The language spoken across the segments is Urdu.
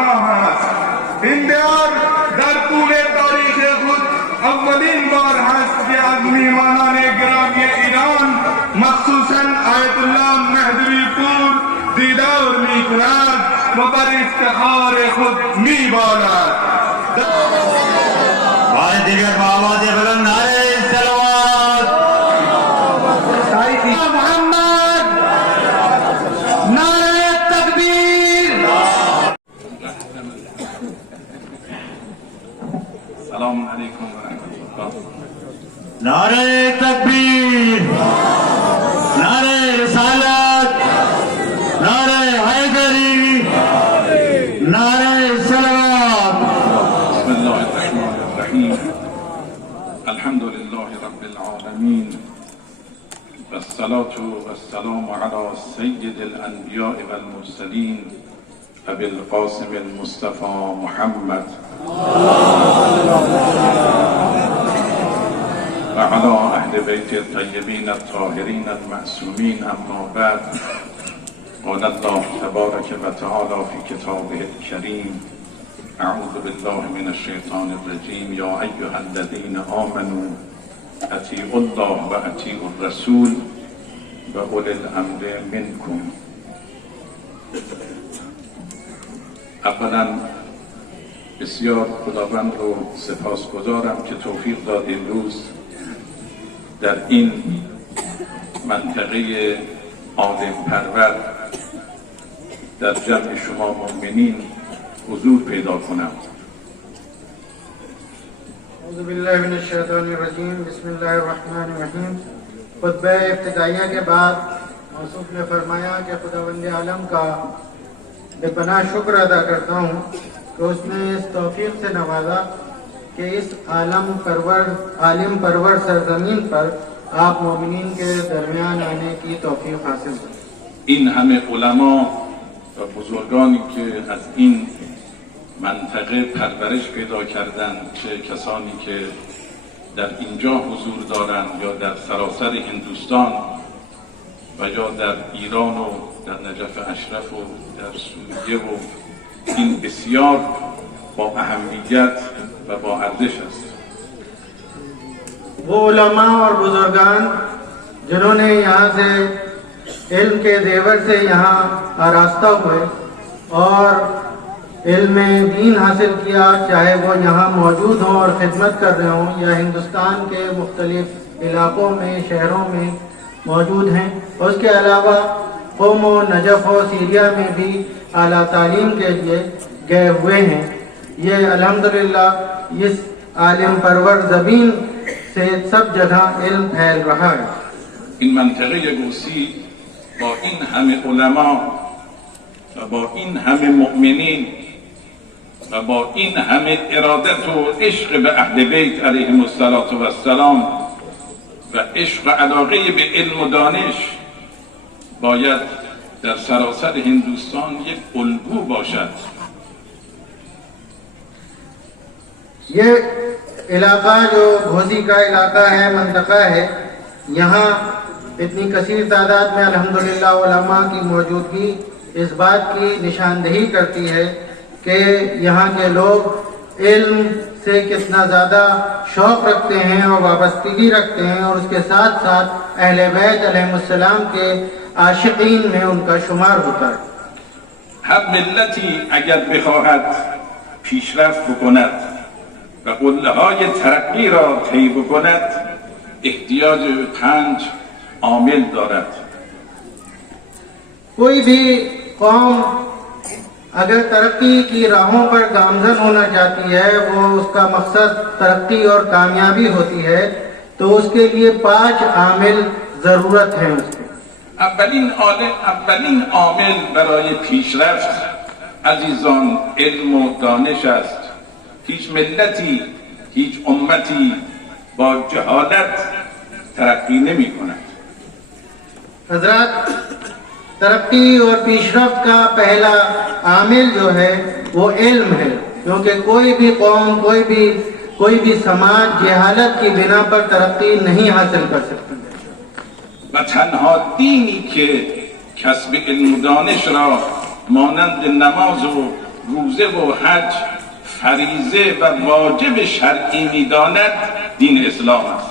رهنما هست. این دیار در طول تاریخ خود اولین بار هست که از میهمانان گرامی ایران مخصوصاً آیت الله مهدوی پور دیدار می کند و بر افتخار خود می بالد. بار دیگر با آواز بلند نعره صلوات. محمد نعره تکبیر. سلام علیکم و رحمت الله. نعره تکبیر، نعره رسالت، نعره حیدری، نعره صلوات. بسم الله الرحمن الرحیم. الحمد لله رب العالمین و الصلاة و السلام علی سید الانبیاء و المرسلین ابی القاسم المصطفى محمد و علی اهل بیت الطیبین الطاهرین المعصومین. اما بعد، قال الله تبارک و تعالی فی کتابه الکریم: اعوذ بالله من الشیطان الرجیم. یا ایها الذین آمنوا اطیعوا الله و اطیعوا الرسول و اولی الامر منکم. اولا بسیار خداوند رو سپاسگزارم که توفیق داد امروز در این منطقه عالم پرور در جمع شما مؤمنین حضور پیدا کنم. اعوذ باللہ من الشیطان الرجیم. بسم اللہ الرحمن الرحیم. خطبہ ابتدائیہ کے بعد موصوف نے فرمایا کہ خداوند عالم کا بے پناہ شکر ادا کرتا ہوں کہ اس نے اس توفیق سے نوازا کہ اس عالم پرور سرزمین پر آپ مومنین کے درمیان آنے کی توفیق حاصل کی. این همه علما و بزرگانی که از این منطقه پرورش پیدا کردند، چه کسانی که در اینجا حضور دارند یا در سراسر هندوستان و یا در ایران و در نجف اشرف و در سوریه، و این بسیار با اهمیت و با ارزش است. وہ علماء اور بزرگان جنہوں نے یہاں سے علم کے زیور سے یہاں آراستہ ہوئے اور علم دین حاصل کیا، چاہے وہ یہاں موجود ہوں اور خدمت کر رہے ہوں یا ہندوستان کے مختلف علاقوں میں شہروں میں موجود ہیں. اور اس کے علاوہ قوم و نجف و سیریا میں بھی اعلیٰ تعلیم کے لیے گئے ہوئے ہیں. یہ الحمدللہ اس عالم پرور زمین سے سب جگہ علم پھیل رہا ہے. این منطقه گوسی با این همه علما و با این همه مؤمنین و با این همه ارادت و عشق به اهل بیت علیهم السلام و عشق و علاقه به علم و دانش باید در سراسر هندوستان یک الگو باشد. یہ علاقہ جو گھوسی کا علاقہ ہے، منطقہ ہے، یہاں اتنی کثیر تعداد میں الحمدللہ علماء کی موجودگی اس بات کی نشاندہی کرتی ہے کہ یہاں کے لوگ علم سے کتنا زیادہ شوق رکھتے ہیں اور وابستگی رکھتے ہیں، اور اس کے ساتھ ساتھ اہل بیت علیہ السلام کے عاشقین میں ان کا شمار ہوتا ہے. هر ملتی اگر بخواهد پیشرفت بکند و قله‌های ترقی را طی بکند، احتیاج به 5 عامل دارد. کوئی بھی قوم اگر ترقی کی راہوں پر گامزن ہونا چاہتی ہے، وہ اس کا مقصد ترقی اور کامیابی ہوتی ہے، تو اس کے لیے 5 عامل ضرورت ہیں. اس کے اولین عامل برای پیشرفت عزیزان علم و دانش است. هیچ ملتی، هیچ امتی با جهالت ترقی نمی کند. حضرات، ترقی اور پیشرفت کا پہلا عامل جو ہے وہ علم ہے، کیونکہ کوئی بھی قوم، کوئی بھی سماج جہالت کی بنا پر ترقی نہیں حاصل کر سکتی. و تنها دینی که کسب علم و دانش را مانند نماز و روزه و حج فریضه و واجب شرعی می‌داند دین اسلام است.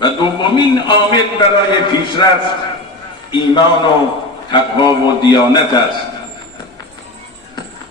و دومین عامل برای پیشرفت ایمان و تقوا و دیانت است.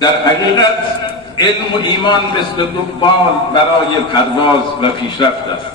در حقیقت علم و ایمان مثل دو بال برای پرواز و پیشرفت است.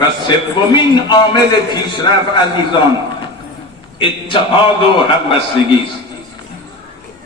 و سومین عامل پیشرفت عزیزان اتحاد و همبستگی است.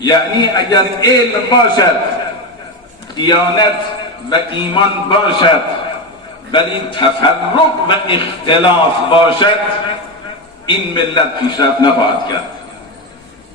یعنی اگر علم باشد، دیانت و ایمان باشد، ولی تفرق و اختلاف باشد، این ملت پیشرفت نخواهد کرد.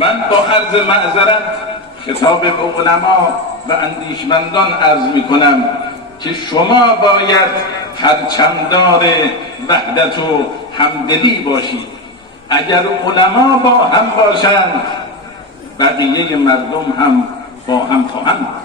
من با عرض معذرت خطاب به علما و اندیشمندان عرض می کنم که شما باید پرچمدار وحدت و همدلی باشید. اگر علما با هم باشند، بقیه مردم هم با هم خواهند بود.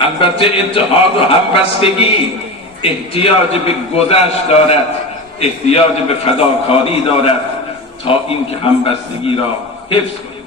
البته اتحاد و همبستگی احتیاج به گذشت دارد، احتیاج به فداکاری دارد تا اینکه همبستگی را حفظ کنیم.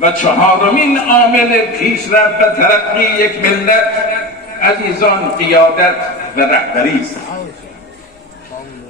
و چهارمین عامل پیشرفت و ترقی یک ملت عزیزان قیادت و رهبری است.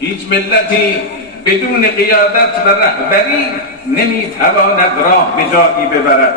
هیچ ملتی بدون قیادت و رهبری نمیتواند راه به جایی ببرد.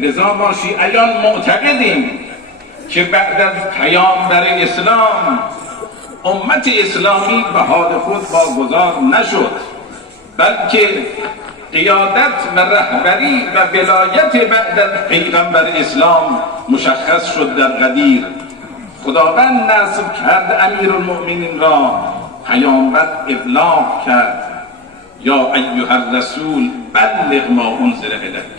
لذا ما شیعیان معتقدیم که بعد از پیامبر اسلام امت اسلامی به حال خود واگذار نشد، بلکه قیادت و رهبری و ولایت بعد از پیغمبر اسلام مشخص شد در غدیر. خداوند نصب کرد امیرالمؤمنین را، پیامبر ابلاغ کرد یا ایها الرسول بلغ ما انزل الیک.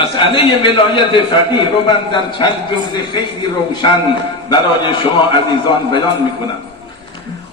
مسئله ولایت فقیه رو من در چند جمله خیلی روشن برای شما عزیزان بیان میکنم.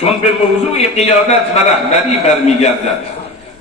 چون به موضوع قیادت و رهبری برمیگردد.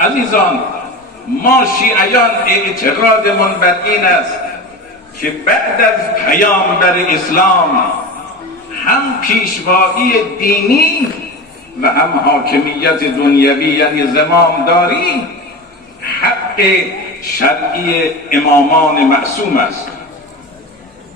عزیزان، ما شیعیان اعتقادمون بر این است که بعد از پیامبر اسلام هم پیشوایی دینی و هم حاکمیت دنیوی یعنی زمامداری حق شرعی امامان معصوم است.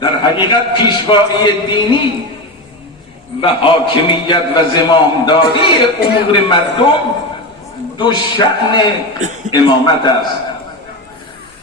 در حقیقت پیشوایی دینی و حاکمیت و زمامداری امور مردم دو شأن امامت است.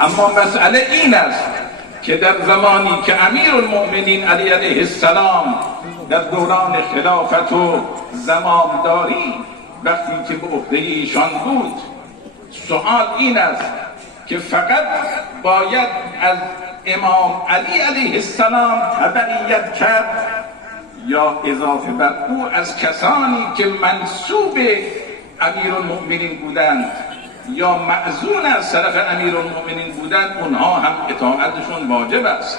اما مسئله این است که در زمانی که امیرالمؤمنین علی علیه السلام در دوران خلافت و زمامداری وقتی که به عهده ایشان بود، سوال این است که فقط باید از امام علی علیه السلام تبعیت کرد یا اضافه بر او از کسانی که منسوب امیرالمؤمنین بودند یا معزون از طرف امیرالمؤمنین بودند اونها هم اطاعتشون واجب است.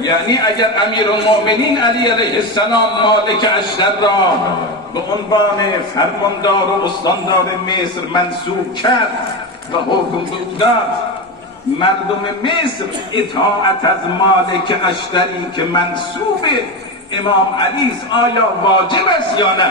یعنی اگر امیرالمؤمنین علی علیه السلام مالک اشتر را به عنوان فرماندار و استاندار مصر منصوب کرد و حکم داد، مردم مصر اطاعت از مالک اشتری که منصوب امام علی است آیا واجب است یا نه؟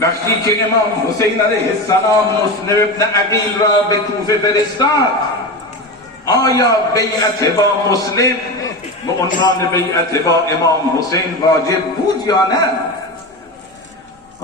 وقتی که امام حسین علیه السلام مسلم ابن عقیل را به کوفه فرستاد، آیا بیعت با مسلم به عنوان بیعت با امام حسین واجب بود یا نه؟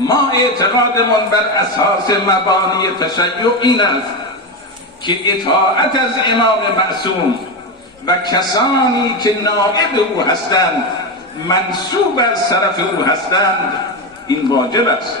ما اعتقادمون بر اساس مبانی تشیع این است که اطاعت از امام معصوم و کسانی که نائب او هستند، منسوب از طرف او هستند، این واجب است.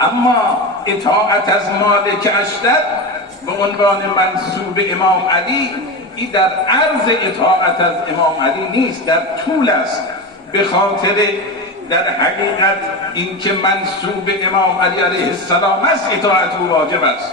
اما اطاعت از مالک اشتر به عنوان منسوب امام علی این در عرض اطاعت از امام علی نیست، در طول است، به خاطر در حقیقت این که منسوب امام علی علیه السلام است اطاعت او واجب است.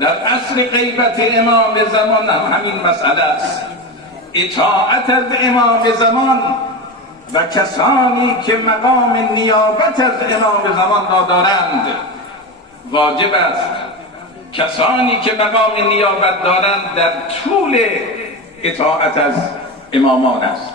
در عصر غیبت امام زمان هم همین مسئله است. اطاعت از امام زمان و کسانی که مقام نیابت از امام زمان را دارند واجب است. کسانی که مقام نیابت دارند در طول اطاعت از امامان است.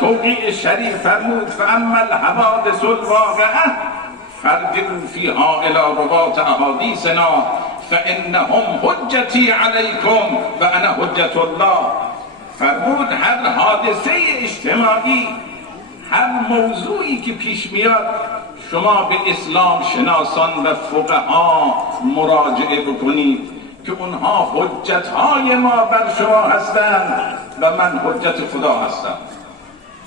توقیع شریف فرمود فاما الحوادث الواقعة فارجعوا فيها إلى رواة أحاديثنا فإنهم حجتی علیکم و انا حجت الله. فرمود هر حادثه اجتماعی، هر موضوعی که پیش میاد شما به اسلام شناسان و فقها مراجعه بکنید که اونها حجت های ما بر شما هستند و من حجت خدا هستم.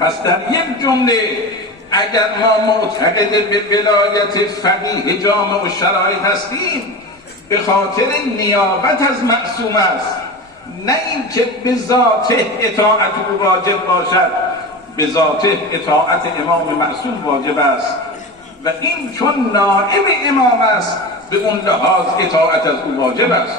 پس در یک جمله اگر ما معتقد به ولایت فقیه جامع و شرایط هستیم، به خاطر نیابت از معصوم است، نه اینکه به ذات اطاعت او واجب باشد. به ذات اطاعت امام معصوم واجب است و این چون نائب امام است به اون لحاظ اطاعت از او واجب است.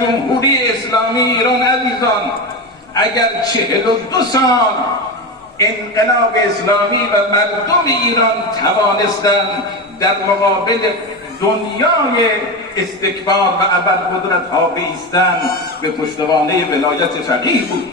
جمهوری اسلامی ایران عزیزان اگر 42 سال انقلاب اسلامی و مردم ایران توانستند در مقابل دنیای استکبار و ابرقدرت ها بایستند، به پشتوانه ولایت فقیه بود.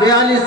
42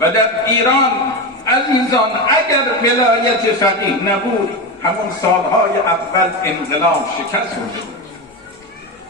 و در ایران عزیزان اگر ولایت فقیه نبود، همون سالهای اول انقلاب شکست خورده بود.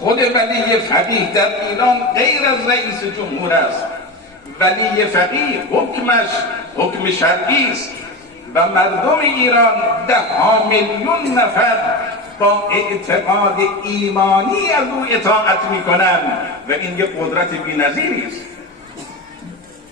خود ولی فقیه در ایران غیر از رئیس جمهور است. ولی فقیه حکمش حکم شرعی است و مردم ایران 10 میلیون نفر با اعتقاد ایمانی از او اطاعت میکنند و این یک قدرت بی‌نظیری است.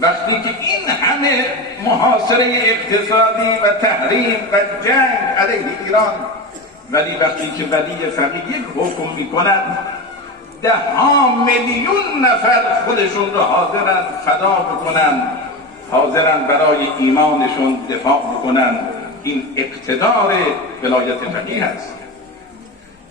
وقتی که این همه محاصره اقتصادی و تحریم و جنگ علیه ایران، ولی وقتی که ولی فقیه یک حکم میکنند 10 میلیون نفر خودشون رو حاضرن فدا بکنن، حاضرن برای ایمانشون دفاع بکنن، این اقتدار ولایت فقیه است.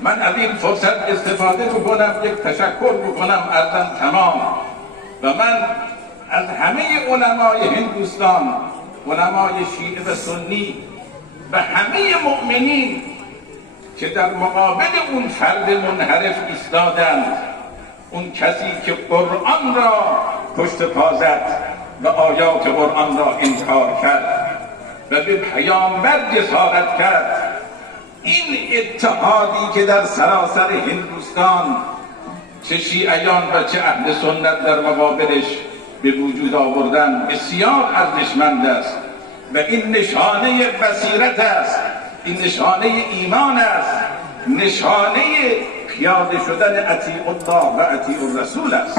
من از این فرصت استفاده بکنم یک تشکر بکنم ارزم تمام و من از همه علمای هندوستان، علمای شیعه و سنی و همه مؤمنین که در مقابل اون فرد منحرف ایستادند، اون کسی که قرآن را پشت پا زد و آیات قرآن را انکار کرد و به پیامبر جسارت کرد. این اتحادی که در سراسر هندوستان چه شیعیان و چه اهل سنت در مقابلش به وجود آوردن بسیار ارزشمند است و این نشانه بصیرت است، این نشانه ایمان است، نشانه پیاده شدن اطیع الله و اطیع الرسول است.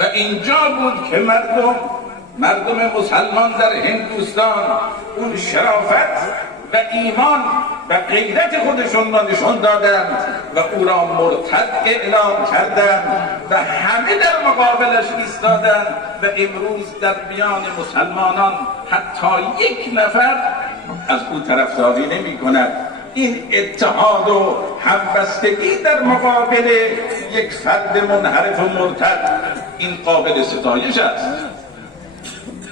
و اینجا بود که مردم مسلمان در هندوستان اون شرافت و ایمان و غیرت خودشون را نشان دادند و او را مرتد اعلام کردند و همه در مقابلش ایستادند و امروز در میان مسلمانان حتی یک نفر از او طرفداری نمی کند. این اتحاد و همبستگی در مقابل یک فرد منحرف و مرتد این قابل ستایش است.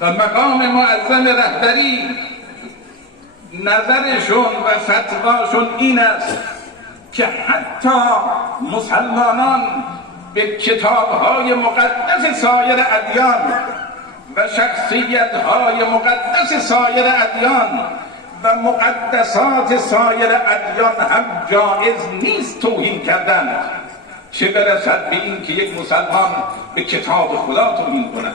و مقام معظم رهبری نظرشون و فتواشون این است که حتی مسلمانان به کتاب‌های مقدس سایر ادیان و شخصیت‌های مقدس سایر ادیان و مقدسات سایر ادیان هم جایز نیست توهین کردن، چه برسد به این که یک مسلمان به کتاب خدا توهین کند.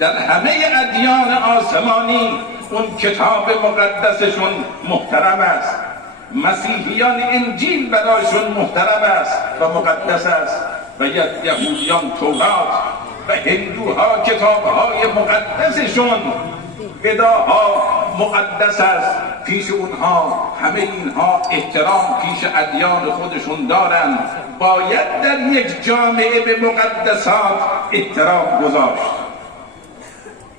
در همه ادیان آسمانی اون کتاب مقدسشون محترم است. مسیحیان انجیل برایشون محترم است و مقدس است و یهودیان تورات و هندوها کتابهای مقدسشون، وداها مقدس است پیش اونها. همه اینها احترام پیش ادیان خودشون دارند. باید در یک جامعه به مقدسات احترام گذاشت.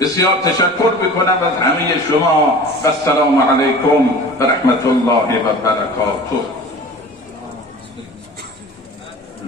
بسیار تشکر میکنم از همه شما و السلام علیکم و رحمت الله و برکاته.